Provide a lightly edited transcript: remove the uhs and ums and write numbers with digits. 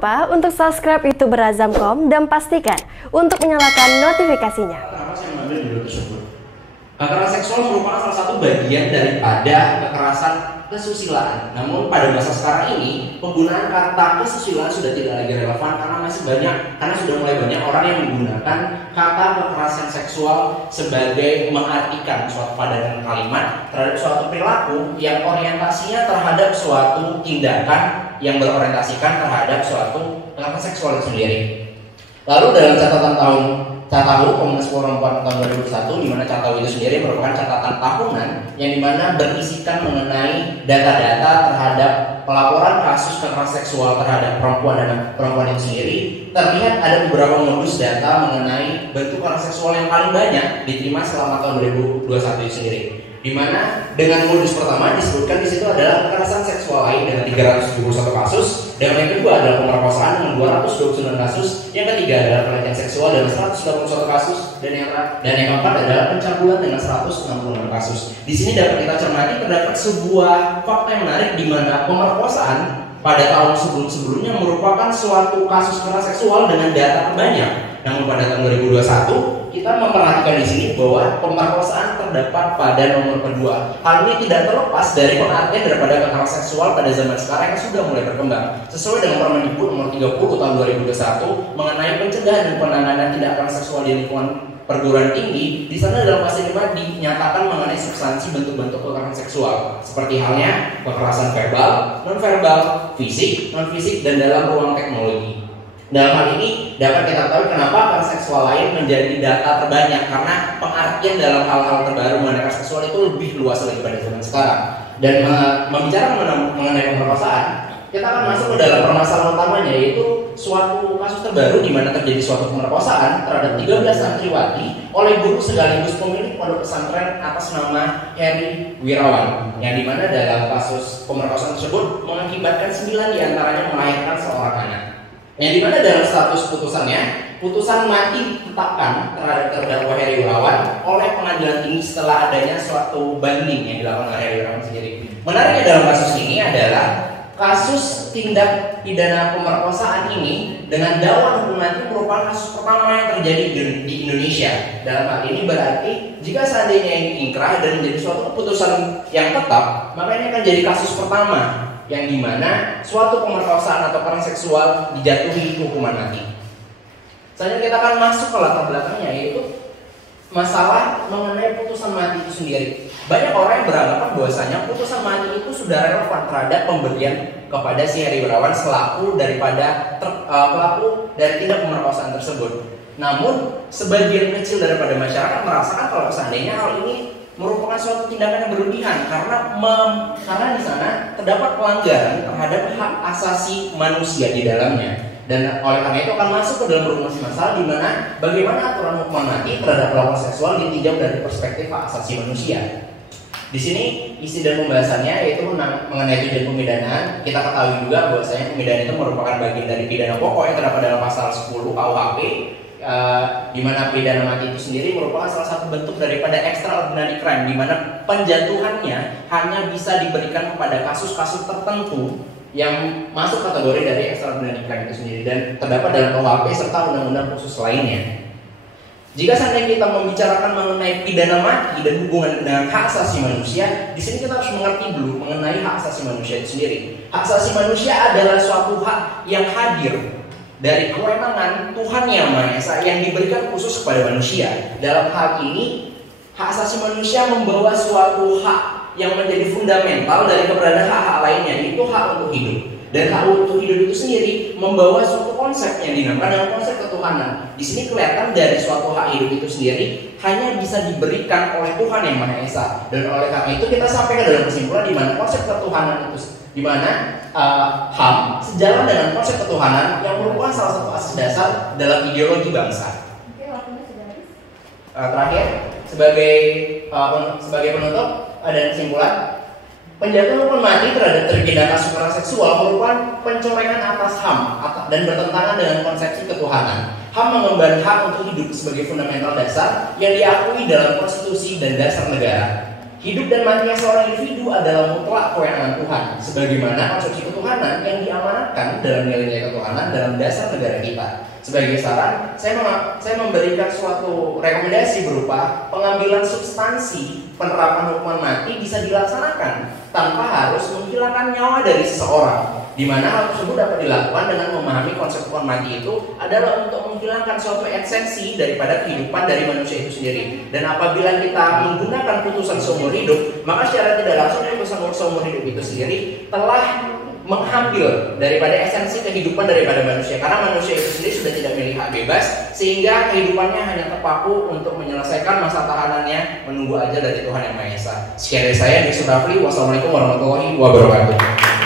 lupa untuk subscribe YouTube Berazam.com dan pastikan untuk menyalakan notifikasinya. Kenapa saya mengambil judul tersebut? Kekerasan seksual merupakan salah satu bagian daripada kekerasan kesusilaan. Namun pada masa sekarang ini penggunaan kata kesusilaan sudah tidak lagi relevan karena sudah mulai banyak orang yang menggunakan kata kekerasan seksual sebagai mengartikan suatu padanan kalimat terhadap suatu perilaku yang orientasinya terhadap suatu tindakan yang berorientasikan terhadap suatu kekerasan seksual itu sendiri. Lalu dalam catatan Catahu Komnas Perempuan tahun 2001, di mana Catahu itu sendiri merupakan catatan tahunan yang dimana berisikan mengenai data-data terhadap pelaporan kasus kekerasan seksual terhadap perempuan dan perempuan itu sendiri. Terlihat ada beberapa modus data mengenai bentuk kekerasan seksual yang paling banyak diterima selama tahun 2021 itu sendiri. Di mana dengan modus pertama disebutkan di situ adalah kekerasan seksual lain dengan 371 kasus, dan yang kedua adalah pemerkosaan dengan 229 kasus, yang ketiga adalah pelecehan seksual dengan 181 kasus, dan yang keempat adalah pencabulan dengan 166 kasus. Di sini dapat kita cermati terdapat sebuah fakta yang menarik di mana pemerkosaan pada tahun sebelumnya merupakan suatu kasus kekerasan seksual dengan data terbanyak. Namun pada tahun 2021 kita memperhatikan di sini bahwa pemerkosaan terdapat pada nomor kedua. Hal ini tidak terlepas dari pengertian daripada kekerasan seksual pada zaman sekarang yang sudah mulai berkembang. Sesuai dengan Permendikbud nomor 30 tahun 2021 mengenai pencegahan dan penanganan tindak kekerasan seksual di lingkungan perguruan tinggi, di sana dalam pasal 5 dinyatakan mengenai substansi bentuk-bentuk kekerasan seksual seperti halnya kekerasan verbal, non-verbal, fisik, non-fisik, dan dalam ruang teknologi. Dalam hal ini dapat kita tahu kenapa kekerasan seksual lain menjadi data terbanyak, karena pengertian dalam hal-hal terbaru mengenai kekerasan seksual itu lebih luas lagi pada zaman sekarang. Dan membicarakan mengenai pemerkosaan, kita akan masuk ke dalam permasalahan utamanya, yaitu suatu kasus terbaru di mana terjadi suatu pemerkosaan terhadap 13 santriwati oleh guru sekaligus pemilik pondok pesantren atas nama Heri Wirawan, yang dimana dalam kasus pemerkosaan tersebut mengakibatkan 9 diantaranya melahirkan seorang anak. Yang dimana dalam status putusannya, putusan mati ditetapkan terhadap terdakwa Heri Wirawan oleh pengadilan tinggi setelah adanya suatu banding yang dilakukan oleh Heri Wirawan sendiri. Menariknya dalam kasus ini adalah kasus tindak pidana pemerkosaan ini dengan dakwaan hukuman mati merupakan kasus pertama yang terjadi di Indonesia. Dalam hal ini berarti jika seandainya ini inkrah dan menjadi suatu keputusan yang tetap, maka ini akan jadi kasus pertama yang dimana suatu pemerkosaan atau kekerasan seksual dijatuhi hukuman mati. Selanjutnya kita akan masuk ke latar belakangnya, yaitu masalah mengenai putusan mati itu sendiri. Banyak orang yang beranggapan bahwasanya putusan mati itu sudah relevan terhadap pemberian kepada si Heri Wirawan selaku daripada pelaku dari tindak pemerkosaan tersebut. Namun sebagian kecil daripada masyarakat merasakan kalau seandainya hal ini merupakan suatu tindakan yang berlebihan karena di sana terdapat pelanggaran terhadap hak asasi manusia di dalamnya. Dan oleh karena itu akan masuk ke dalam rumus masalah di mana bagaimana aturan hukuman mati terhadap pelanggaran seksual ditinjau dari perspektif hak asasi manusia. Di sini isi dan pembahasannya yaitu mengenai tujuan pemidanaan. Kita ketahui juga bahwasanya pemidanaan itu merupakan bagian dari pidana pokok yang terdapat dalam pasal 10 KUHP. Di mana pidana mati itu sendiri merupakan salah satu bentuk daripada extraordinary crime, di mana penjatuhannya hanya bisa diberikan kepada kasus-kasus tertentu yang masuk kategori dari extraordinary crime itu sendiri dan terdapat dalam KUHP serta undang-undang khusus lainnya. Jika seandainya kita membicarakan mengenai pidana mati dan hubungan dengan hak asasi manusia, di sini kita harus mengerti dulu mengenai hak asasi manusia itu sendiri. Hak asasi manusia adalah suatu hak yang hadir dari kewenangan Tuhan Yang Maha Esa yang diberikan khusus kepada manusia. Dalam hal ini, hak asasi manusia membawa suatu hak yang menjadi fundamental dari keberadaan hak-hak lainnya, yaitu hak untuk hidup. Dan hak untuk hidup itu sendiri membawa suatu konsep yang dinamakan dengan konsep ketuhanan. Di sini kelihatan dari suatu hak hidup itu sendiri hanya bisa diberikan oleh Tuhan Yang Maha Esa. Dan oleh karena itu kita sampai ke dalam kesimpulan di mana konsep ketuhanan itu, di mana HAM sejalan dengan konsep ketuhanan yang merupakan salah satu asas dasar dalam ideologi bangsa. Terakhir, sebagai penutup dan kesimpulan, penjatuhan hukuman mati terhadap terpidana kasus kekerasan seksual merupakan pencorekan atas HAM dan bertentangan dengan konsepsi ketuhanan. HAM mengemban hak untuk hidup sebagai fundamental dasar yang diakui dalam konstitusi dan dasar negara. Hidup dan matinya seorang individu adalah mutlak kewenangan Tuhan, sebagaimana konsepsi ketuhanan yang diamanatkan dalam nilai-nilai ketuhanan dalam dasar negara kita. Sebagai saran, saya memberikan suatu rekomendasi berupa pengambilan substansi penerapan hukuman mati bisa dilaksanakan tanpa harus menghilangkan nyawa dari seseorang, di mana hal tersebut dapat dilakukan dengan memahami konsep hukuman mati itu adalah untuk menghilangkan suatu esensi daripada kehidupan dari manusia itu sendiri. Dan apabila kita menggunakan putusan seumur hidup, maka secara tidak langsung putusan seumur hidup itu sendiri telah mengambil daripada esensi kehidupan daripada manusia, karena manusia itu sendiri sudah tidak memiliki hak bebas, sehingga kehidupannya hanya terpaku untuk menyelesaikan masa tahanannya menunggu aja dari Tuhan Yang Maha Esa. Sekian dari saya, Dixon Rafli. Wassalamualaikum warahmatullahi wabarakatuh.